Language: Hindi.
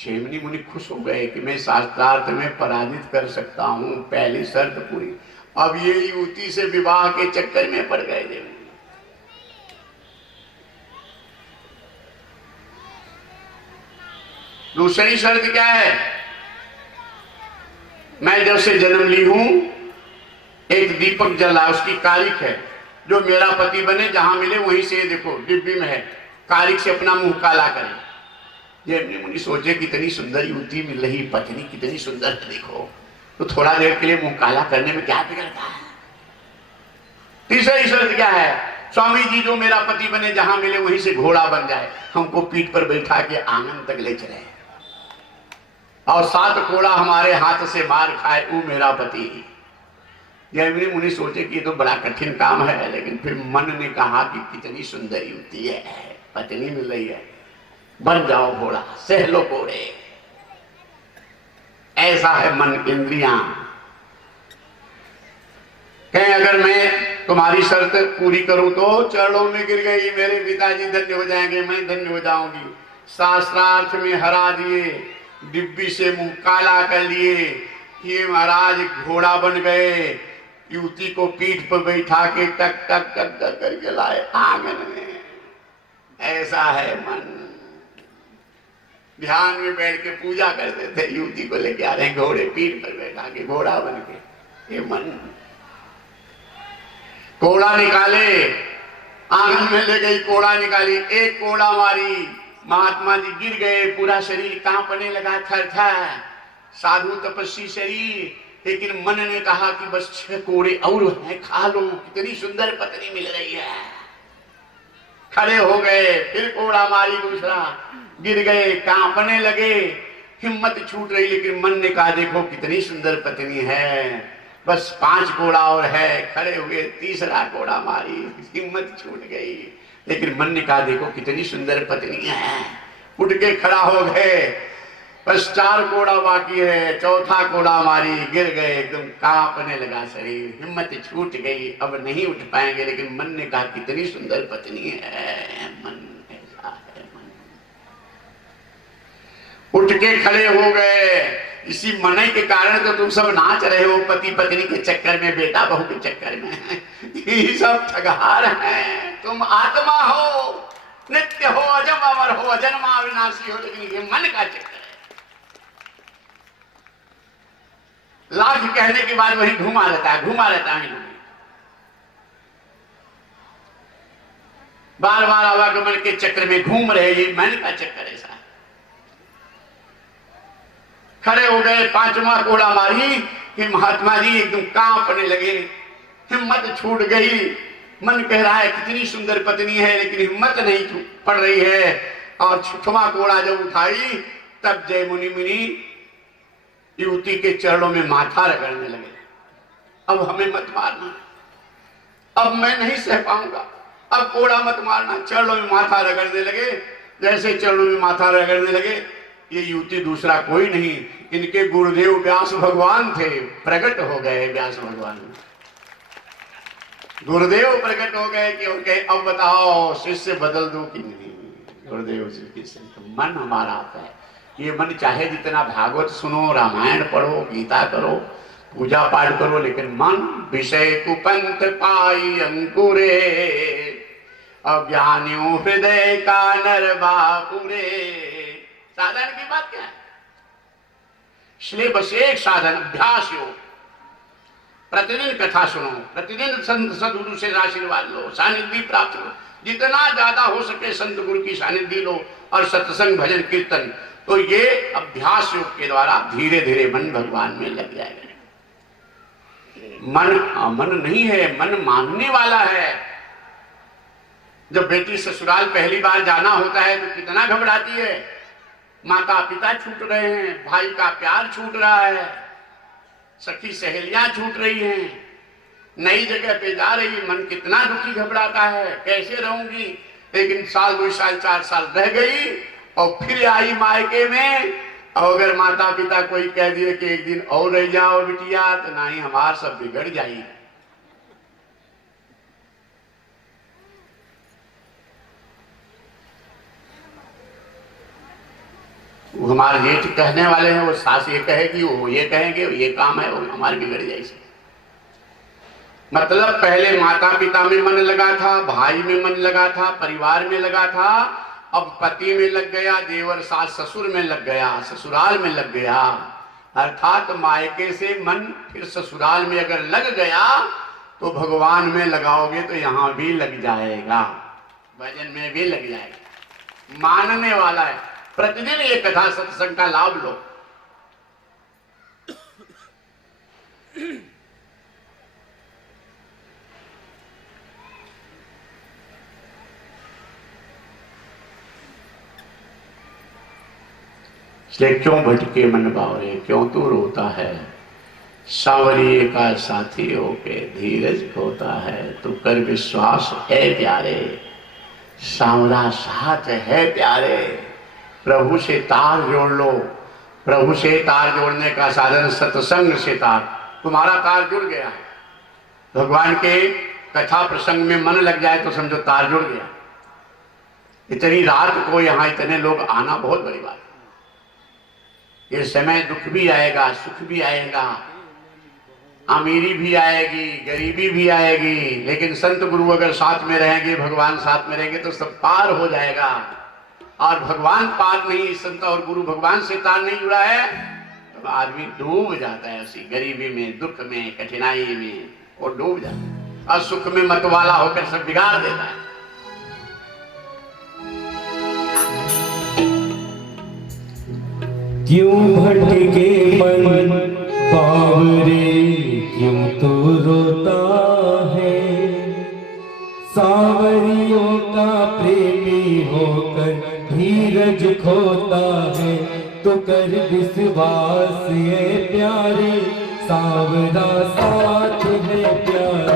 जैमिनी मुनि खुश हो गए कि मैं शास्त्रार्थ में पराजित कर सकता हूं, पहली शर्त पूरी। अब ये युवती से विवाह के चक्कर में पड़ गए जैमिनी। दूसरी शर्त क्या है? मैं जब से जन्म ली हूं एक दीपक जल रहा, उसकी कारिक है, जो मेरा पति बने, जहां मिले वहीं से, देखो डिब्बी में है, कारिक से अपना मुंह काला करे। जैमिनी मुनि सोचे कितनी सुंदर युवती मिल रही, पत्नी कितनी सुंदर है, देखो तो थोड़ा देर के लिए मुंह काला करने में क्या बिगड़ता है। तीसरी शर्त क्या है? स्वामी जी जो मेरा पति बने, जहां मिले वहीं से घोड़ा बन जाए, हमको पीठ पर बैठा के आंगन तक ले चले, और 7 कोड़ा हमारे हाथ से मार खाए, वो मेरा पति। जैमिनी मुनि सोचे कि ये तो बड़ा कठिन काम है, लेकिन फिर मन ने कहा कि कितनी सुंदर युवती है, पत्नी मिल रही है, बन जाओ घोड़ा, सह लो घोड़े। ऐसा है मन, इंद्रियां। कहें अगर मैं तुम्हारी शर्त पूरी करूं तो चरणों में गिर गई, मेरे पिताजी धन्य हो जाएंगे, मैं धन्य हो जाऊंगी। शास्त्रार्थ में हरा दिए, डिब्बी से मुंह काला कर लिए, ये महाराज घोड़ा बन गए, युवती को पीठ पर बैठा के टक टक टक टक करके लाए आंगन में। ऐसा है मन। ध्यान में बैठ के पूजा करते थे, युवती को लेके आ रहे घोड़े, पीठ पर बैठा के घोड़ा बन के। ये मन कोड़ा निकाले, आंगन में ले गई, कोड़ा निकाली, एक कोड़ा मारी, महात्मा जी गिर गए, पूरा शरीर कांपने लगा, थर थर, साधु तपस्वी शरीर। लेकिन मन ने कहा कि बस 6 कोड़े और हैं, खा लो, कितनी सुंदर पत्नी मिल रही है। खड़े हो गए, फिर कोड़ा मारी, दूसरा, गिर गए, कांपने लगे, हिम्मत छूट रही, लेकिन मन ने कहा देखो कितनी सुंदर पत्नी है, बस 5 कोड़ा और है। खड़े हुए, तीसरा कोड़ा मारी, हिम्मत छूट गई, लेकिन मन ने कहा देखो कितनी सुंदर पत्नी है। उठ के खड़ा हो गए, बस 4 कोड़ा बाकी है, चौथा कोड़ा मारी, गिर गए, एकदम कांपने लगा शरीर, हिम्मत छूट गई, अब नहीं उठ पाएंगे, लेकिन मन ने कहा कितनी सुंदर पत्नी है। मन ऐसा है, मन। उठ के खड़े हो गए। इसी मन के कारण तो तुम सब नाच रहे हो, पति पत्नी के चक्कर में, बेटा बहू के चक्कर में। ये सब ठगहार हैं। तुम आत्मा हो, नित्य हो, अजम अमर हो, अजन्मा अविनाशी हो, लेकिन ये मन का चक्कर है। लाख कहने के बाद वही घुमा रहता है, घुमा रहता है। बार बार आवागमन के चक्कर में घूम रहे, ये मन का चक्कर ऐसा है। खड़े हो गए, 5वां कोड़ा मारी कि महात्मा जी एकदम कांपने लगे, हिम्मत छूट गई। मन कह रहा है कितनी सुंदर पत्नी है, लेकिन हिम्मत नहीं पड़ रही है। और 6वां कोड़ा जब उठाई, तब जैमिनी मुनि युवती के चरणों में माथा रगड़ने लगे। अब हमें मत मारना, अब मैं नहीं सह पाऊंगा, अब कोड़ा मत मारना। चरणों में माथा रगड़ने लगे। जैसे चरणों में माथा रगड़ने लगे, ये युवती दूसरा कोई नहीं, इनके गुरुदेव व्यास भगवान थे, प्रकट हो गए। व्यास भगवान गुरुदेव प्रकट हो गए कि उनके अब बताओ शिष्य बदल दो कि नहीं। गुरुदेव जी से तो मन हमारा आता है, ये मन चाहे जितना भागवत सुनो, रामायण पढ़ो, गीता करो, पूजा पाठ करो, लेकिन मन विषय कुपंथ पाई अंकुरे, अज्ञानियों हृदय का नरवा पूरे। साधन की बात क्या है? इसलिए बस एक साधन, अभ्यास योग। प्रतिदिन कथा सुनो, प्रतिदिन संत सदगुरु से आशीर्वाद लो, सानिध्य प्राप्त करो, जितना ज्यादा हो सके संत गुरु की सानिध्य लो, और सत्संग भजन कीर्तन। तो ये अभ्यास योग के द्वारा धीरे धीरे मन भगवान में लग जाएगा। मन नहीं है, मन मानने वाला है। जब बेटी ससुराल पहली बार जाना होता है तो कितना घबराती है, माता पिता छूट रहे हैं, भाई का प्यार छूट रहा है, सखी सहेलियां छूट रही हैं, नई जगह पे जा रही है, मन कितना दुखी घबराता है, कैसे रहूंगी। लेकिन 1 2 साल 4 साल रह गई और फिर आई मायके में, और अगर माता पिता कोई कह दिए कि एक दिन और रह जाओ बिटिया, तो नहीं, हमार सब बिगड़ जाएगी। वो हमारे जेठ कहने वाले हैं, वो सास ये कहेगी, वो ये कहेंगे, ये काम है, वो हमारे बिगड़ जाए। मतलब पहले माता पिता में मन लगा था, भाई में मन लगा था, परिवार में लगा था, अब पति में लग गया, देवर सास ससुर में लग गया, ससुराल में लग गया। अर्थात मायके से मन फिर ससुराल में अगर लग गया तो भगवान में लगाओगे तो यहां भी लग जाएगा, भजन में भी लग जाएगा। मानने वाला है, प्रतिदिन ये कथा सत्संग का लाभ लो। इसलिए क्यों भटके मन बावरे, क्यों तू रोता है, सांवरिये का साथी होके धीरज खोता है, तू कर विश्वास है प्यारे, सांवरा साथ है प्यारे। प्रभु से तार जोड़ लो, प्रभु से तार जोड़ने का साधन सत्संग से तार, तुम्हारा तार जुड़ गया है, भगवान के कथा प्रसंग में मन लग जाए तो समझो तार जुड़ गया। इतनी रात को यहाँ इतने लोग आना बहुत बड़ी बात है। ये समय दुख भी आएगा, सुख भी आएगा, अमीरी भी आएगी, गरीबी भी आएगी, लेकिन संत गुरु अगर साथ में रहेंगे, भगवान साथ में रहेंगे तो सब पार हो जाएगा। और भगवान पार नहीं, संत और गुरु भगवान से तार नहीं जुड़ा है तो आदमी डूब जाता है उसी गरीबी में, दुख में, कठिनाई में, वो डूब जाता है और सुख में मतवाला होकर सब बिगाड़ देता है। क्यों भटके मन बावरे, क्यों तो रोता है, सांवरियों का प्रेमी होकर धीरज खोता है, तो कर विश्वास है प्यारे, सांवरा साथ है प्यारे।